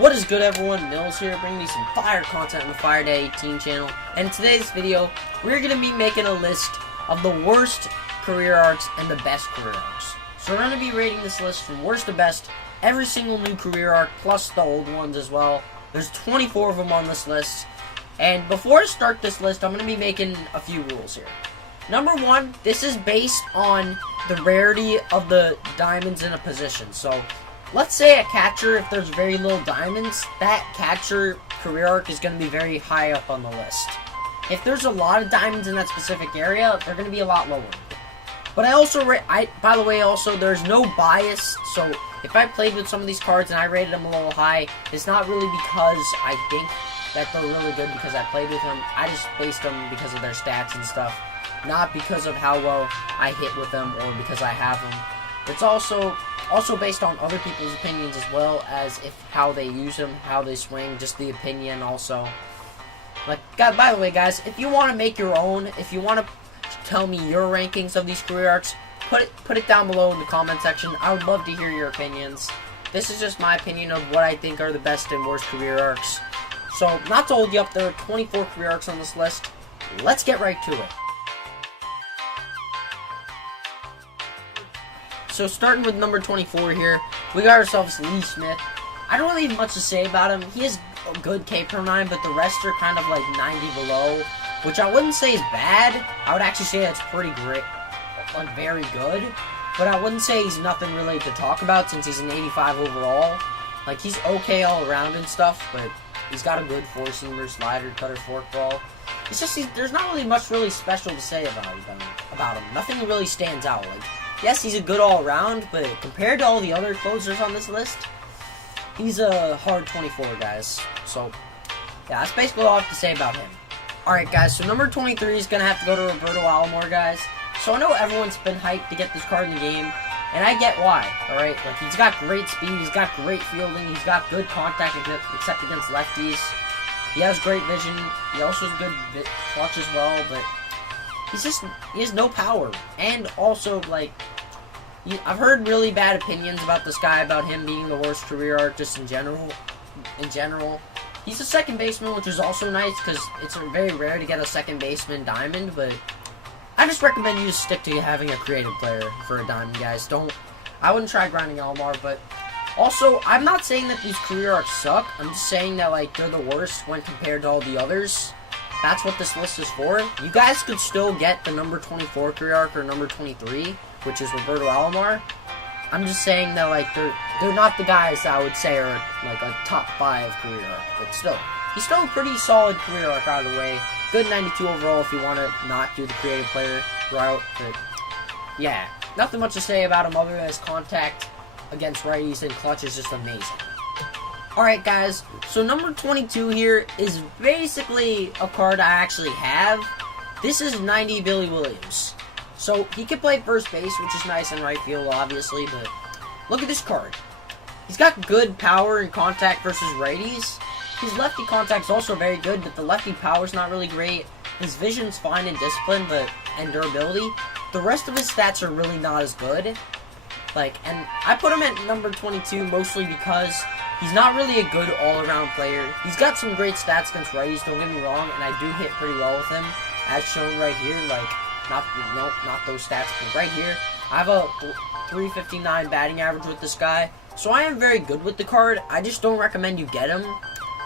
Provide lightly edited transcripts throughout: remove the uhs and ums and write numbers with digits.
What is good, everyone? Mills here, bringing you some fire content on the Fire Day 18 channel. And in today's video, we're going to be making a list of the worst career arcs and the best career arcs. So we're going to be rating this list from worst to best, every single new career arc, plus the old ones as well. There's 24 of them on this list. And before I start this list, I'm going to be making a few rules here. Number one, this is based on the rarity of the diamonds in a position. So let's say a catcher, if there's very little diamonds, that catcher career arc is going to be very high up on the list. If there's a lot of diamonds in that specific area, they're going to be a lot lower. But I also, by the way, also, there's no bias, so if I played with some of these cards and I rated them a little high, it's not really because I think that they're really good because I played with them. I just based them because of their stats and stuff, not because of how well I hit with them or because I have them. It's also based on other people's opinions as well as how they use them, how they swing, just the opinion also. Like, by the way, guys, if you want to make your own, if you want to tell me your rankings of these career arcs, put it down below in the comment section. I would love to hear your opinions. This is just my opinion of what I think are the best and worst career arcs. So, not to hold you up, there are 24 career arcs on this list. Let's get right to it. So starting with number 24 here, we got ourselves Schmidt. I don't really have much to say about him. He has a good K per 9, but the rest are kind of like 90 below, which I wouldn't say is bad. I would actually say that's pretty great, like very good. But I wouldn't say he's nothing really to talk about since he's an 85 overall. Like, he's okay all around and stuff, but he's got a good four-seamer, slider, cutter, forkball. It's just, there's not really much really special to say about him. Nothing really stands out. Like, yes, he's a good all-around, but compared to all the other closers on this list, he's a hard 24, guys. So, yeah, that's basically all I have to say about him. Alright, guys, so number 23 is going to have to go to Roberto Alomar, guys. So I know everyone's been hyped to get this card in the game, and I get why, alright? Like, he's got great speed, he's got great fielding, he's got good contact except against lefties. He has great vision, he also has good clutch as well, but he has no power. And also, like, I've heard really bad opinions about this guy, about him being the worst career arc just in general. He's a second baseman, which is also nice because it's very rare to get a second baseman diamond, but I just recommend you stick to having a creative player for a diamond, guys. I wouldn't try grinding Alomar, but also, I'm not saying that these career arcs suck. I'm just saying that, like, they're the worst when compared to all the others. That's what this list is for. You guys could still get the number 24 career arc or number 23, which is Roberto Alomar. I'm just saying that, like, they're not the guys that I would say are, like, a top 5 career arc. But still, he's still a pretty solid career arc out of the way. Good 92 overall if you want to not do the creative player route. But, yeah, nothing much to say about him other than his contact against righties and clutch is just amazing. Alright, guys, so number 22 here is basically a card I actually have. This is 90 Billy Williams. So, he can play first base, which is nice in right field, obviously, but look at this card. He's got good power and contact versus righties. His lefty contact is also very good, but the lefty power is not really great. His vision's fine and discipline, and durability. The rest of his stats are really not as good. Like, and I put him at number 22 mostly because he's not really a good all-around player. He's got some great stats against righties, don't get me wrong, and I do hit pretty well with him, as shown right here. Like, not those stats, but right here, I have a 359 batting average with this guy, so I am very good with the card. I just don't recommend you get him.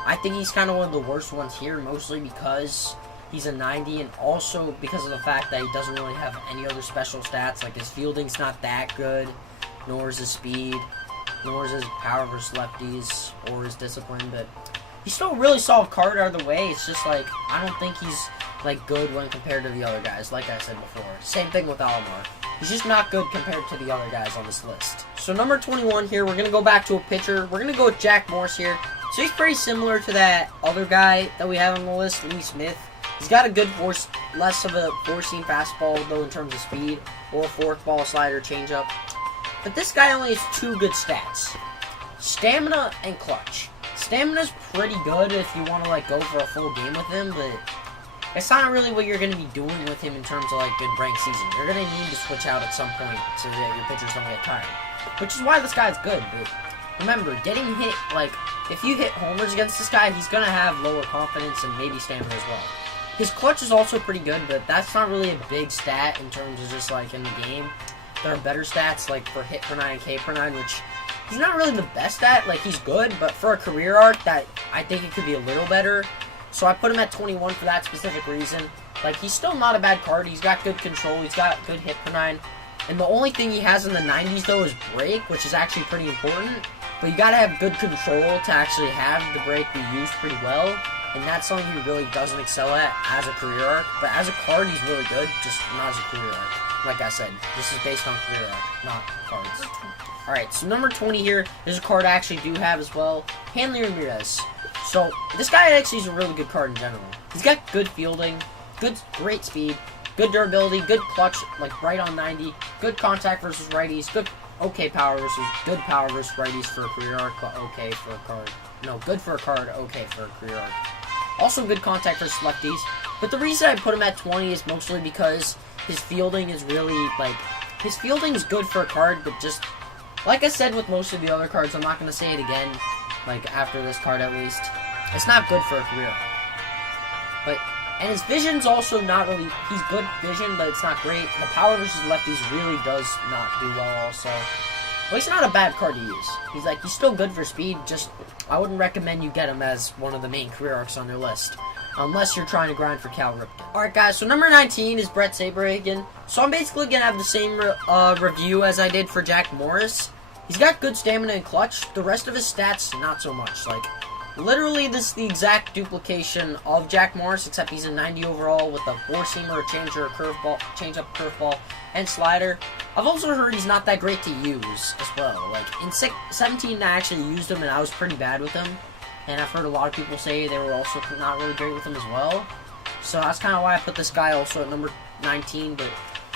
I think he's kind of one of the worst ones here, mostly because he's a 90, and also because of the fact that he doesn't really have any other special stats. Like, his fielding's not that good, nor is his speed, nor is his power versus lefties, or his discipline, but he's still a really solid card out of the way. It's just, like, I don't think he's, like, good when compared to the other guys, like I said before. Same thing with Alomar. He's just not good compared to the other guys on this list. So number 21 here, we're going to go back to a pitcher. We're going to go with Jack Morse here. So he's pretty similar to that other guy that we have on the list, Schmidt. He's got a good less of a four-seam fastball, though, in terms of speed, or a forkball, slider, changeup. But this guy only has 2 good stats: stamina and clutch. Stamina's pretty good if you want to, like, go for a full game with him, but it's not really what you're going to be doing with him in terms of, like, good ranked season. You're going to need to switch out at some point so that your pitchers don't get tired. Which is why this guy's good, but remember, getting hit, like, if you hit homers against this guy, he's going to have lower confidence and maybe stamina as well. His clutch is also pretty good, but that's not really a big stat in terms of just, like, in the game. There are better stats, like, for hit per 9 and K per 9, which he's not really the best at. Like, he's good, but for a career arc, that I think it could be a little better. So I put him at 21 for that specific reason. Like, he's still not a bad card. He's got good control. He's got good hit per 9. And the only thing he has in the 90s, though, is break, which is actually pretty important. But you gotta have good control to actually have the break be used pretty well. And that's something he really doesn't excel at as a career arc. But as a card, he's really good, just not as a career arc. Like I said, this is based on career arc, not cards. Alright, so number 20 here is a card I actually do have as well. Hanley Ramirez. So, this guy actually is a really good card in general. He's got good fielding, great speed, good durability, good clutch, like right on 90, good contact versus righties, good power versus righties for a career arc, but okay for a card. No, good for a card, okay for a career arc. Also good contact versus lefties. But the reason I put him at 20 is mostly because his fielding is really, like, his fielding is good for a card, but just, like I said with most of the other cards, I'm not going to say it again, like, after this card at least. It's not good for a career arc. But, and his vision's also not really, he's good vision, but it's not great. The power versus lefties really does not do well also. But he's not a bad card to use. He's still good for speed, just, I wouldn't recommend you get him as one of the main career arcs on your list. Unless you're trying to grind for Cal Ripken. Alright guys, so number 19 is Bret Saberhagen. So I'm basically going to have the same review as I did for Jack Morris. He's got good stamina and clutch. The rest of his stats, not so much. Like, literally this is the exact duplication of Jack Morris, except he's a 90 overall with a 4-seamer, a changer, a curveball, change-up, curveball, and slider. I've also heard he's not that great to use as well. Like, in 17 I actually used him and I was pretty bad with him. And I've heard a lot of people say they were also not really great with him as well. So that's kind of why I put this guy also at number 19. But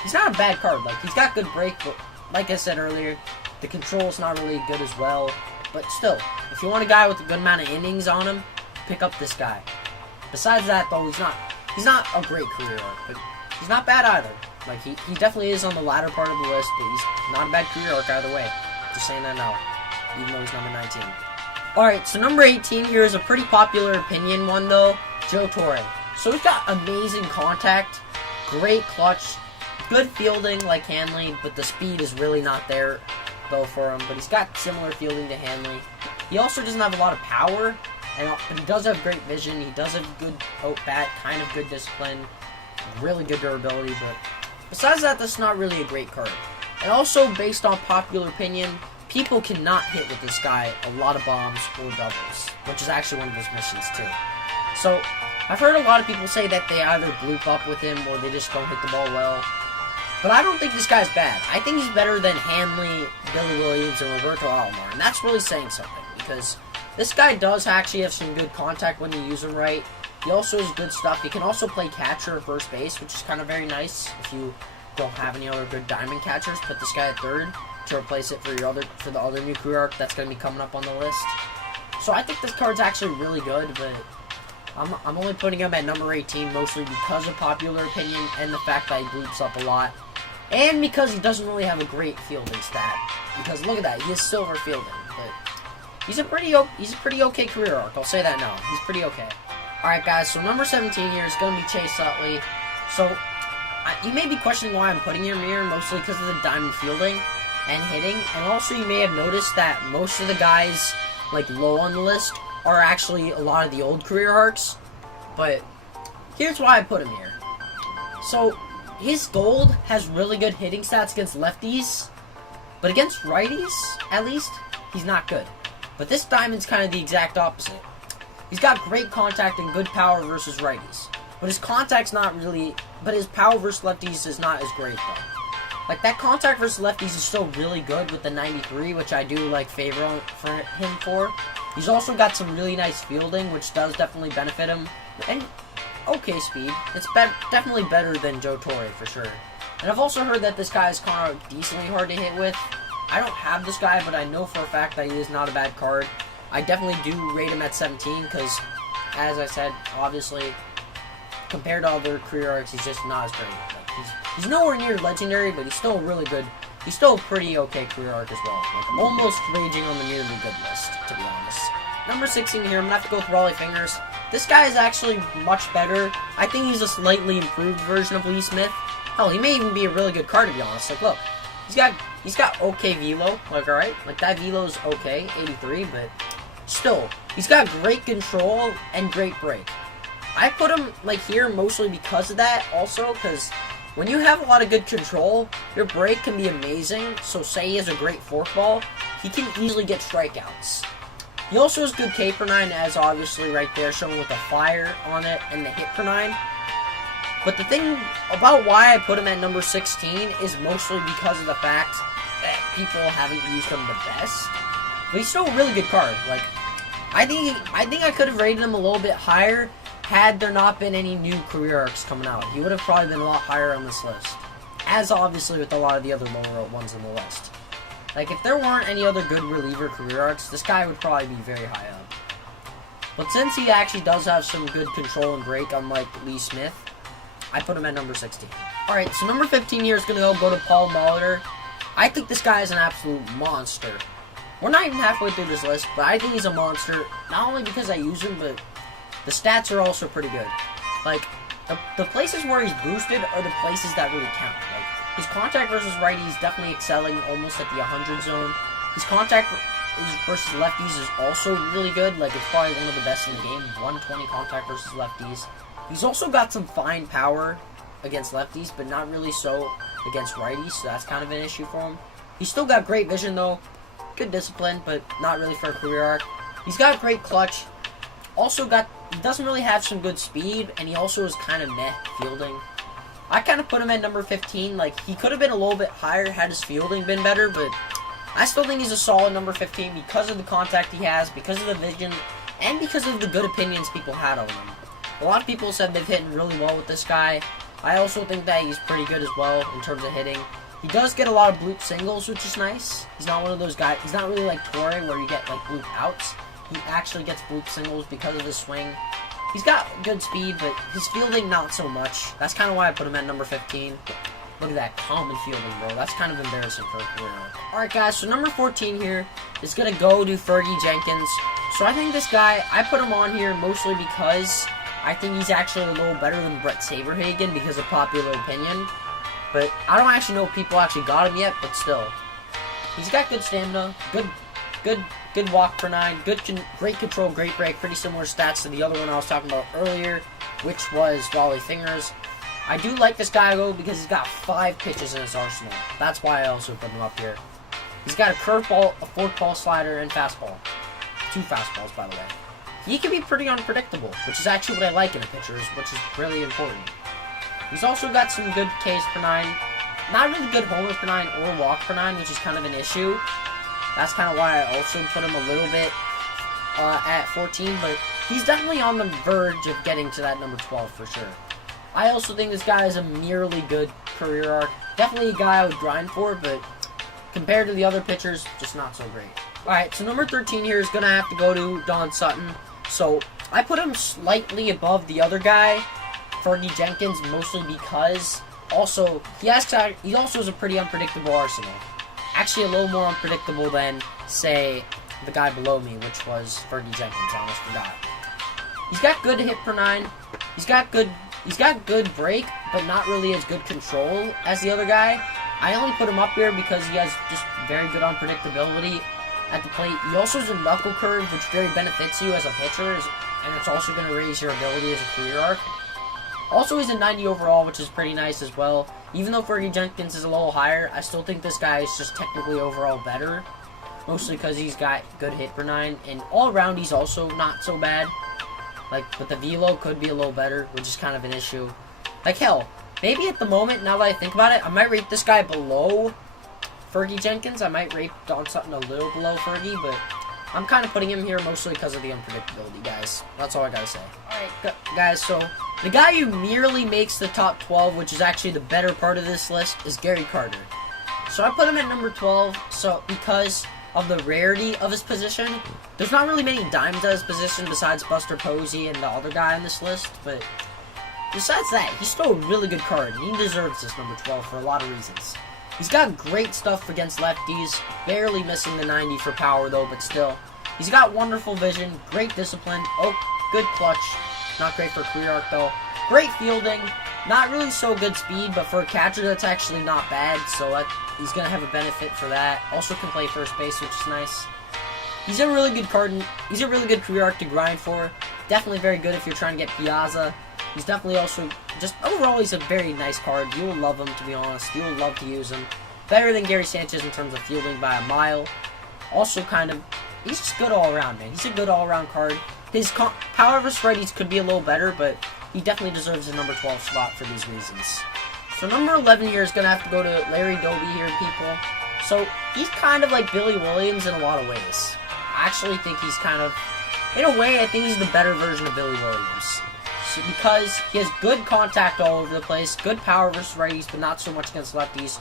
he's not a bad card. Like, he's got good break, but like I said earlier, the control's not really good as well. But still, if you want a guy with a good amount of innings on him, pick up this guy. Besides that, though, he's not a great career arc, but he's not bad either. Like, he definitely is on the latter part of the list, but he's not a bad career arc either way. Just saying that now, even though he's number 19. Alright, so number 18 here is a pretty popular opinion one, though. Joe Torre. So he's got amazing contact, great clutch, good fielding like Hanley, but the speed is really not there, though, for him. But he's got similar fielding to Hanley. He also doesn't have a lot of power, but he does have great vision. He does have good bat, kind of good discipline, really good durability. But besides that, that's not really a great card. And also, based on popular opinion, people cannot hit with this guy a lot of bombs or doubles, which is actually one of his missions too. So, I've heard a lot of people say that they either bloop up with him or they just don't hit the ball well. But I don't think this guy's bad. I think he's better than Hanley, Billy Williams, and Roberto Alomar. And that's really saying something, because this guy does actually have some good contact when you use him right. He also has good stuff. He can also play catcher or first base, which is kind of very nice. If you don't have any other good diamond catchers, put this guy at third to replace it for the other new career arc that's going to be coming up on the list. So I think this card's actually really good, but I'm only putting him at number 18 mostly because of popular opinion and the fact that he bloops up a lot. And because he doesn't really have a great fielding stat. Because look at that, he has silver fielding. But he's a pretty okay career arc, I'll say that now. He's pretty okay. Alright guys, so number 17 here is going to be Chase Utley. So, you may be questioning why I'm putting him here, mostly because of the diamond fielding and hitting. And also you may have noticed that most of the guys, like, low on the list are actually a lot of the old career arcs. But here's why I put him here. So, his gold has really good hitting stats against lefties, but against righties, at least, he's not good. But this diamond's kind of the exact opposite. He's got great contact and good power versus righties. But his contact's not really, but his power versus lefties is not as great, though. Like, that contact versus lefties is still really good with the 93, which I do, like, favor for him for. He's also got some really nice fielding, which does definitely benefit him. And okay speed. It's definitely better than Joe Torre, for sure. And I've also heard that this guy is kind of decently hard to hit with. I don't have this guy, but I know for a fact that he is not a bad card. I definitely do rate him at 17, because, as I said, obviously, compared to other career arcs, he's just not as great. Like, he's nowhere near legendary, but he's still really good. he's still a pretty okay career arc as well. Like, almost raging on the nearly good list, to be honest. Number 16 here, I'm going to have to go with Rollie Fingers. This guy is actually much better. I think he's a slightly improved version of Lee Smith. Hell, he may even be a really good card, to be honest. Like, look, he's got okay velo. Like, alright, like, that velo's okay, 83, but still, he's got great control and great break. I put him, like, here mostly because of that, also, because when you have a lot of good control, your break can be amazing. So, say he has a great forkball, he can easily get strikeouts. He also has good K per 9, as obviously right there, showing with the fire on it and the hit per 9. But the thing about why I put him at number 16 is mostly because of the fact that people haven't used him the best. But he's still a really good card. Like, I think I could have rated him a little bit higher had there not been any new career arcs coming out. He would have probably been a lot higher on this list, as obviously with a lot of the other lower ones on the list. Like, if there weren't any other good reliever career arcs, this guy would probably be very high up. But since he actually does have some good control and break, unlike Lee Smith, I put him at number 16. Alright, so number 15 here is going to go to Paul Molitor. I think this guy is an absolute monster. We're not even halfway through this list, but I think he's a monster, not only because I use him, but the stats are also pretty good. Like, the places where he's boosted are the places that really count. Like, his contact versus righties is definitely excelling almost at the 100 zone. His contact versus lefties is also really good. Like, it's probably one of the best in the game. 120 contact versus lefties. He's also got some fine power against lefties, but not really so against righties, so that's kind of an issue for him. He's still got great vision, though. Good discipline, but not really for a career arc. He's got great clutch. He doesn't really have some good speed, and he also is kind of meh fielding. I kind of put him at number 15. Like, he could have been a little bit higher had his fielding been better, but I still think he's a solid number 15 because of the contact he has, because of the vision, and because of the good opinions people had on him. A lot of people said they've hit really well with this guy. I also think that he's pretty good as well in terms of hitting. He does get a lot of bloop singles, which is nice. He's not one of those guys. He's not really like Torre, where you get like bloop outs. He actually gets bloop singles because of his swing. He's got good speed, but his fielding not so much. That's kind of why I put him at number 15. Look at that common fielding, bro. That's kind of embarrassing for a career arc. Alright, guys, so number 14 here is going to go to Fergie Jenkins. So I think this guy, I put him on here mostly because I think he's actually a little better than Bret Saberhagen because of popular opinion. But I don't actually know if people actually got him yet, but still. He's got good stamina, good walk per 9, great control, great break, pretty similar stats to the other one I was talking about earlier, which was Rollie Fingers. I do like this guy, though, because he's got 5 pitches in his arsenal. That's why I also put him up here. He's got a curveball, a forkball, slider, and fastball. 2 fastballs, by the way. He can be pretty unpredictable, which is actually what I like in a pitcher, which is really important. He's also got some good Ks per 9. Not really good homers per 9 or walk per 9, which is kind of an issue. That's kind of why I also put him a little bit at 14, but he's definitely on the verge of getting to that number 12 for sure. I also think this guy is a nearly good career arc. Definitely a guy I would grind for, but compared to the other pitchers, just not so great. Alright, so number 13 here is going to have to go to Don Sutton. So I put him slightly above the other guy, Fergie Jenkins, mostly because also he also has a pretty unpredictable arsenal. Actually, a little more unpredictable than, say, the guy below me, which was Fergie Jenkins. I almost forgot. He's got good hit per 9. He's got good break, but not really as good control as the other guy. I only put him up here because he has just very good unpredictability at the plate. He also has a knuckle curve, which very benefits you as a pitcher, and it's also going to raise your ability as a career arc. Also, he's a 90 overall, which is pretty nice as well. Even though Fergie Jenkins is a little higher, I still think this guy is just technically overall better. Mostly because he's got good hit per 9, and all around he's also not so bad. Like, but the velo could be a little better, which is kind of an issue. Like, hell, maybe at the moment, now that I think about it, I might rate this guy below Fergie Jenkins. I might rate Don Sutton a little below Fergie, but I'm kind of putting him here mostly because of the unpredictability, guys. That's all I gotta say. Alright, guys, so the guy who nearly makes the top 12, which is actually the better part of this list, is Gary Carter. So I put him at number 12, so because of the rarity of his position. There's not really many diamonds at his position besides Buster Posey and the other guy on this list, but besides that, he's still a really good card, and he deserves this number 12 for a lot of reasons. He's got great stuff against lefties, barely missing the 90 for power though, but still. He's got wonderful vision, great discipline, oh, good clutch, not great for career arc though. Great fielding, not really so good speed, but for a catcher that's actually not bad, so he's going to have a benefit for that. Also can play first base, which is nice. He's a really good card, he's a really good career arc to grind for. Definitely very good if you're trying to get Piazza. He's definitely also, just overall, he's a very nice card. You will love him, to be honest. You will love to use him. Better than Gary Sanchez in terms of fielding by a mile. Also kind of, he's just good all around, man. He's a good all around card. His power versus righties could be a little better, but he definitely deserves the number 12 spot for these reasons. So number 11 here is going to have to go to Larry Doby here, people. So he's kind of like Billy Williams in a lot of ways. I actually think he's kind of, in a way, I think he's the better version of Billy Williams. So because he has good contact all over the place, good power versus righties, but not so much against lefties.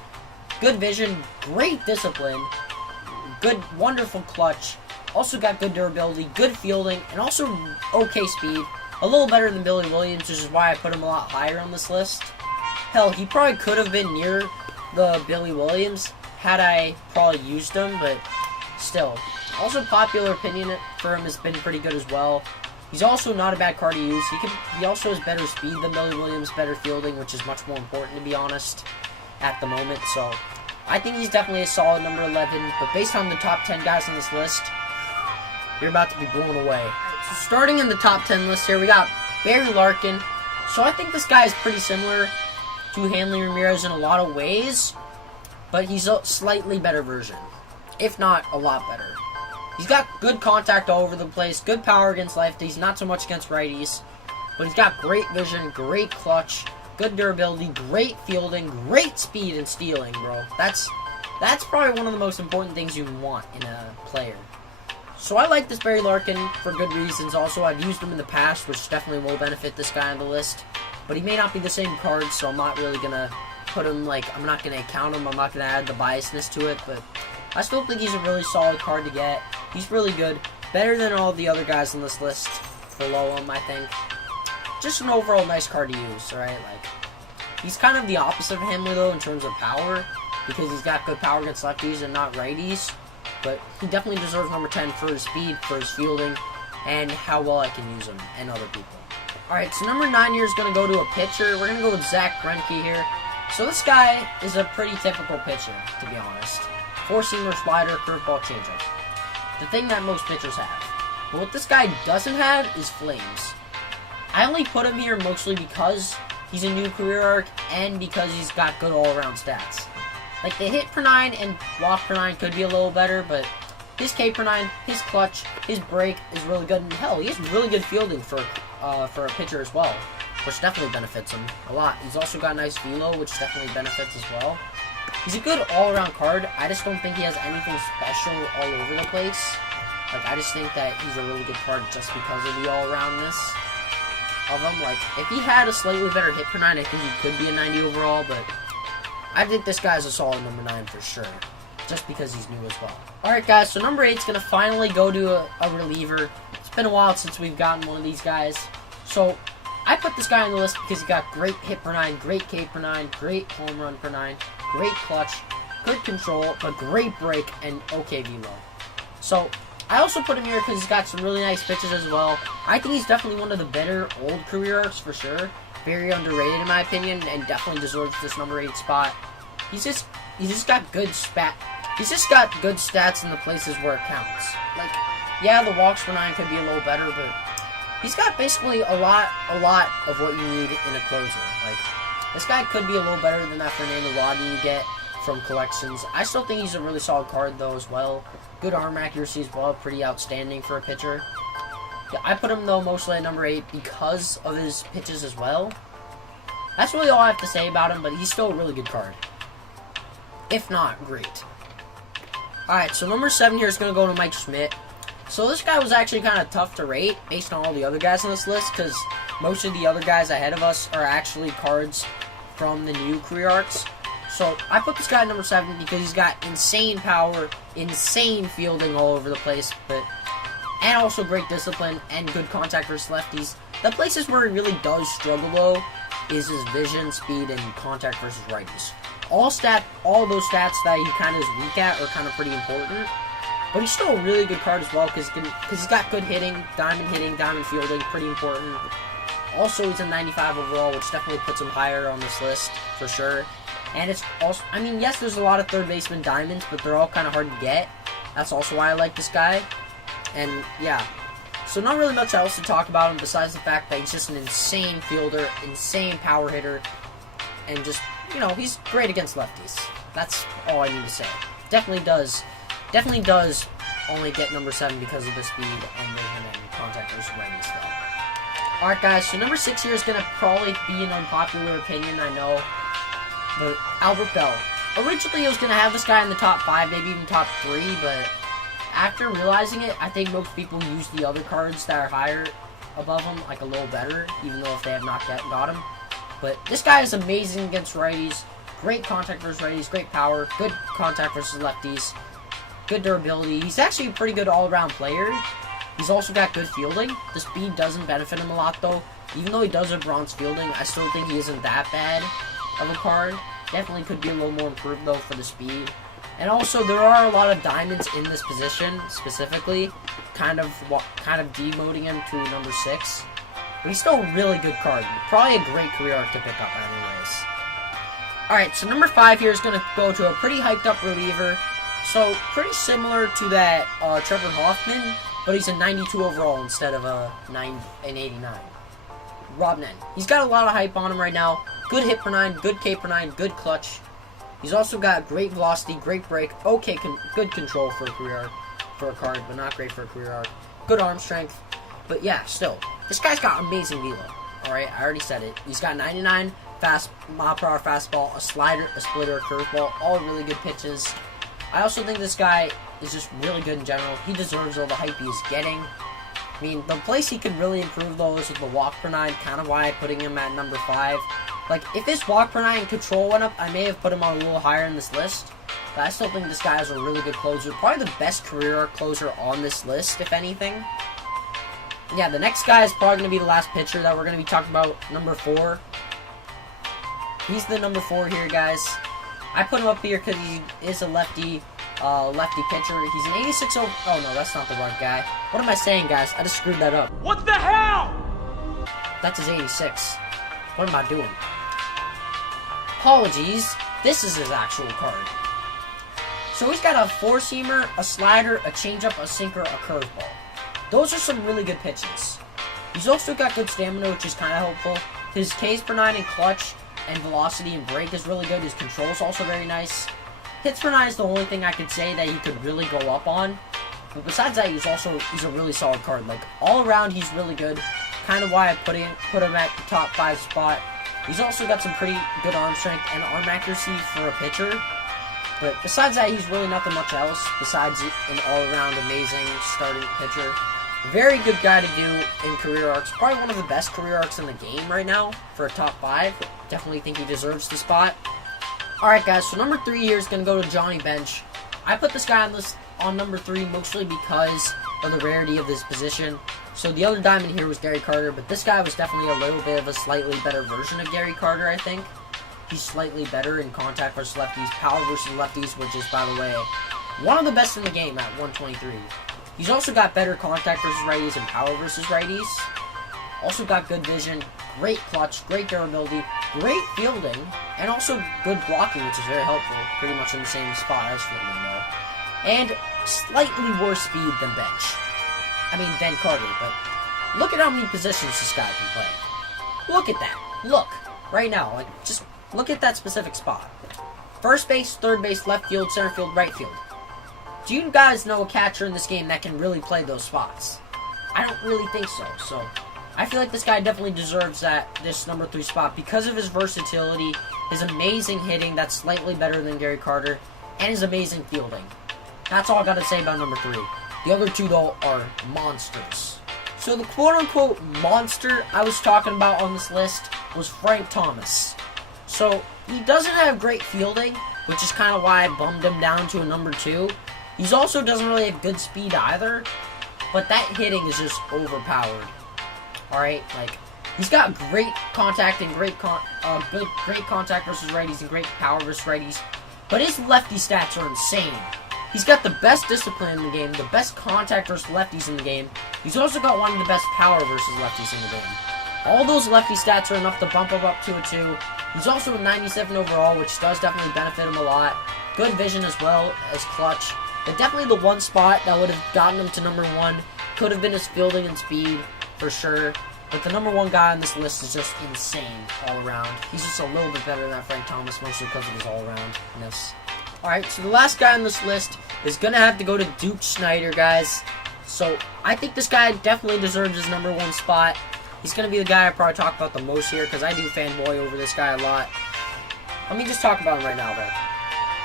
Good vision, great discipline, good, wonderful clutch. Also got good durability, good fielding, and also okay speed. A little better than Billy Williams, which is why I put him a lot higher on this list. Hell, he probably could have been near the Billy Williams had I probably used him, but still. Also, popular opinion for him has been pretty good as well. He's also not a bad card to use. He also has better speed than Billy Williams, better fielding, which is much more important, to be honest, at the moment. So, I think he's definitely a solid number 11, but based on the top 10 guys on this list, you're about to be blown away. So starting in the top 10 list here, we got Barry Larkin. So I think this guy is pretty similar to Hanley Ramirez in a lot of ways, but he's a slightly better version, if not a lot better. He's got good contact all over the place, good power against lefties, not so much against righties, but he's got great vision, great clutch, good durability, great fielding, great speed and stealing, bro. That's probably one of the most important things you want in a player. So I like this Barry Larkin for good reasons. Also, I've used him in the past, which definitely will benefit this guy on the list. But he may not be the same card, so I'm not really going to put him, like, I'm not going to count him. I'm not going to add the biasness to it. But I still think he's a really solid card to get. He's really good. Better than all the other guys on this list below him, I think. Just an overall nice card to use, alright? Like, he's kind of the opposite of Hanley, though, in terms of power. Because he's got good power against lefties and not righties. But he definitely deserves number 10 for his speed, for his fielding, and how well I can use him, and other people. Alright, so number 9 here is going to go to a pitcher. We're going to go with Zach Grienke here. So this guy is a pretty typical pitcher, to be honest. Four-seamer, slider, curveball, changeup. The thing that most pitchers have. But what this guy doesn't have is flames. I only put him here mostly because he's a new career arc, and because he's got good all-around stats. Like, the hit per 9 and walk per 9 could be a little better, but his K per 9, his clutch, his break is really good. And hell, he has really good fielding for a pitcher as well, which definitely benefits him a lot. He's also got nice velo, which definitely benefits as well. He's a good all-around card. I just don't think he has anything special all over the place. Like, I just think that he's a really good card just because of the all-aroundness of him. Like, if he had a slightly better hit per 9, I think he could be a 90 overall, but I think this guy's a solid number 9 for sure, just because he's new as well. Alright guys, so number 8 is going to finally go to a reliever. It's been a while since we've gotten one of these guys. So, I put this guy on the list because he got great hit per 9, great K per 9, great home run per 9, great clutch, good control, but great break, and okay velo. So, I also put him here because he's got some really nice pitches as well. I think he's definitely one of the better old career arcs for sure. Very underrated in my opinion, and definitely deserves this number 8 spot. He's just got good He's just got good stats in the places where it counts. Like, yeah, the walks per 9 could be a little better, but he's got basically a lot of what you need in a closer. Like, this guy could be a little better than that Fernando Rodney you get from collections. I still think he's a really solid card though as well. Good arm accuracy as well, pretty outstanding for a pitcher. Yeah, I put him though mostly at number 8 because of his pitches as well. That's really all I have to say about him, but he's still a really good card. If not, great. Alright, so number 7 here is going to go to Mike Schmidt. So this guy was actually kind of tough to rate based on all the other guys on this list, because most of the other guys ahead of us are actually cards from the new career arcs. So I put this guy at number 7 because he's got insane power, insane fielding all over the place, and also great discipline and good contact versus lefties. The places where he really does struggle though is his vision, speed, and contact versus righties. all those stats that he kind of is weak at are kind of pretty important. But he's still a really good card as well because he's got good hitting, diamond fielding, pretty important. Also, he's a 95 overall, which definitely puts him higher on this list for sure. And it's also, I mean, yes, there's a lot of third baseman diamonds, but they're all kind of hard to get. That's also why I like this guy. And yeah, so not really much else to talk about him besides the fact that he's just an insane fielder, insane power hitter, and just, you know, he's great against lefties. That's all I need to say. Definitely does only get number 7 because of the speed and movement and contact versus righties though. Alright guys, so number 6 here is going to probably be an unpopular opinion, I know, but Albert Belle. Originally I was going to have this guy in the top 5, maybe even top 3, but after realizing it, I think most people use the other cards that are higher above him, like a little better, even though if they have not yet got him. But this guy is amazing against righties, great contact versus righties, great power, good contact versus lefties, good durability. He's actually a pretty good all-around player. He's also got good fielding. The speed doesn't benefit him a lot though. Even though he does have bronze fielding, I still think he isn't that bad of a card. Definitely could be a little more improved though for the speed. And also there are a lot of diamonds in this position specifically, kind of demoting him to number 6. But he's still a really good card. Probably a great career arc to pick up anyways. Alright, so number 5 here is going to go to a pretty hyped up reliever. So, pretty similar to that Trevor Hoffman, but he's a 92 overall instead of an 89. Robb Nen. He's got a lot of hype on him right now. Good hit per 9, good K per 9, good clutch. He's also got great velocity, great break, okay, good control for a career arc, for a card, but not great for a career arc. Good arm strength, but yeah, still. This guy's got amazing velo. Alright, I already said it. He's got 99 mile per hour fastball, a slider, a splitter, a curveball, all really good pitches. I also think this guy is just really good in general. He deserves all the hype he's getting. I mean, the place he could really improve though is with the walk per 9, kind of why I'm putting him at number 5. Like, if his walk per 9 and control went up, I may have put him on a little higher in this list. But I still think this guy is a really good closer. Probably the best career arc closer on this list, if anything. Yeah, the next guy is probably going to be the last pitcher that we're going to be talking about, number 4. He's the number 4 here, guys. I put him up here because he is a lefty pitcher. He's an 86 over... Oh, no, that's not the right guy. What am I saying, guys? I just screwed that up. What the hell? That's his 86. What am I doing? Apologies. This is his actual card. So he's got a 4-seamer, a slider, a changeup, a sinker, a curveball. Those are some really good pitches. He's also got good stamina, which is kind of helpful. His Ks per 9 and clutch and velocity and break is really good. His control is also very nice. Hits per 9 is the only thing I could say that he could really go up on. But besides that, he's a really solid card. Like, all around, he's really good. Kind of why I put him at the top 5 spot. He's also got some pretty good arm strength and arm accuracy for a pitcher. But besides that, he's really nothing much else besides an all-around amazing starting pitcher. Very good guy to do in career arcs. Probably one of the best career arcs in the game right now for a top 5. Definitely think he deserves the spot. Alright guys, so number 3 here is going to go to Johnny Bench. I put this guy on number 3 mostly because of the rarity of this position. So the other diamond here was Gary Carter, but this guy was definitely a little bit of a slightly better version of Gary Carter, I think. He's slightly better in contact versus lefties, power versus lefties, which is, by the way, one of the best in the game at 123. He's also got better contact versus righties and power versus righties. Also got good vision, great clutch, great durability, great fielding, and also good blocking, which is very helpful. Pretty much in the same spot as fielding, though. And slightly worse speed than than Carter, but look at how many positions this guy can play. Look at that. Look. Right now. Like, just look at that specific spot. First base, third base, left field, center field, right field. Do you guys know a catcher in this game that can really play those spots? I don't really think so. So, I feel like this guy definitely deserves this number 3 spot because of his versatility, his amazing hitting that's slightly better than Gary Carter, and his amazing fielding. That's all I gotta say about number 3. The other 2, though, are monsters. So the quote-unquote monster I was talking about on this list was Frank Thomas. So, he doesn't have great fielding, which is kind of why I bumped him down to a number 2. He also doesn't really have good speed either, but that hitting is just overpowered. Alright, like, He's got great contact and great contact versus righties and great power versus righties. But his lefty stats are insane. He's got the best discipline in the game, the best contact versus lefties in the game. He's also got one of the best power versus lefties in the game. All those lefty stats are enough to bump him up to a 2. He's also a 97 overall, which does definitely benefit him a lot. Good vision as well as clutch. But definitely the one spot that would have gotten him to number 1 could have been his fielding and speed, for sure. But the number 1 guy on this list is just insane all around. He's just a little bit better than that Frank Thomas, mostly because of his all-aroundness. Alright, so the last guy on this list is going to have to go to Duke Snider, guys. So, I think this guy definitely deserves his number 1 spot. He's going to be the guy I probably talk about the most here, because I do fanboy over this guy a lot. Let me just talk about him right now, though.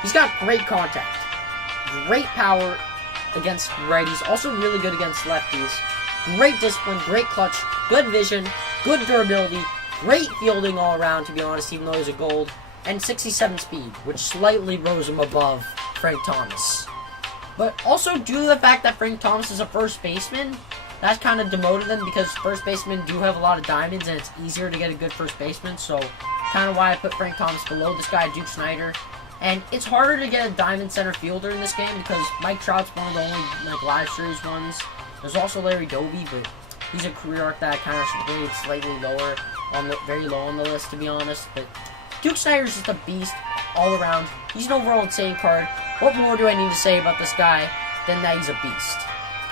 He's got great contact, great power against righties, also really good against lefties. Great discipline, great clutch, good vision, good durability, great fielding all around, to be honest, even though he's a gold. And 67 speed, which slightly rose him above Frank Thomas. But also, due to the fact that Frank Thomas is a first baseman, that's kind of demoted him because first basemen do have a lot of diamonds and it's easier to get a good first baseman. So, kind of why I put Frank Thomas below this guy, Duke Snider. And it's harder to get a diamond center fielder in this game because Mike Trout's one of the only live series ones. There's also Larry Doby, but he's a career arc that I kind of rated slightly lower, very low on the list, to be honest. But Duke Snider's just a beast all around. He's an overall insane card. What more do I need to say about this guy than that he's a beast?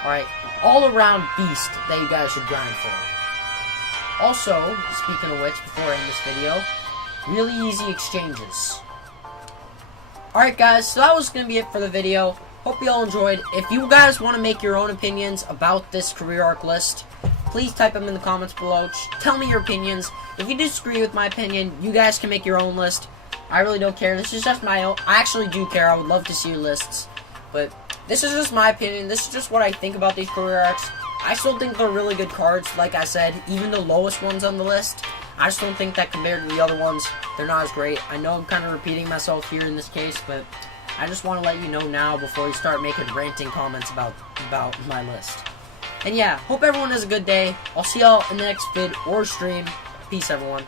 Alright, all around beast that you guys should grind for. Also, speaking of which, before I end this video, really easy exchanges. Alright guys, so that was going to be it for the video. Hope you all enjoyed. If you guys want to make your own opinions about this career arc list, please type them in the comments below. Tell me your opinions. If you disagree with my opinion, you guys can make your own list. I really don't care. This is just my own. I actually do care. I would love to see your lists. But this is just my opinion. This is just what I think about these career arcs. I still think they're really good cards, like I said. Even the lowest ones on the list, I just don't think that compared to the other ones, they're not as great. I know I'm kind of repeating myself here in this case, but I just want to let you know now before you start making ranting comments about my list. And yeah, hope everyone has a good day. I'll see y'all in the next vid or stream. Peace, everyone.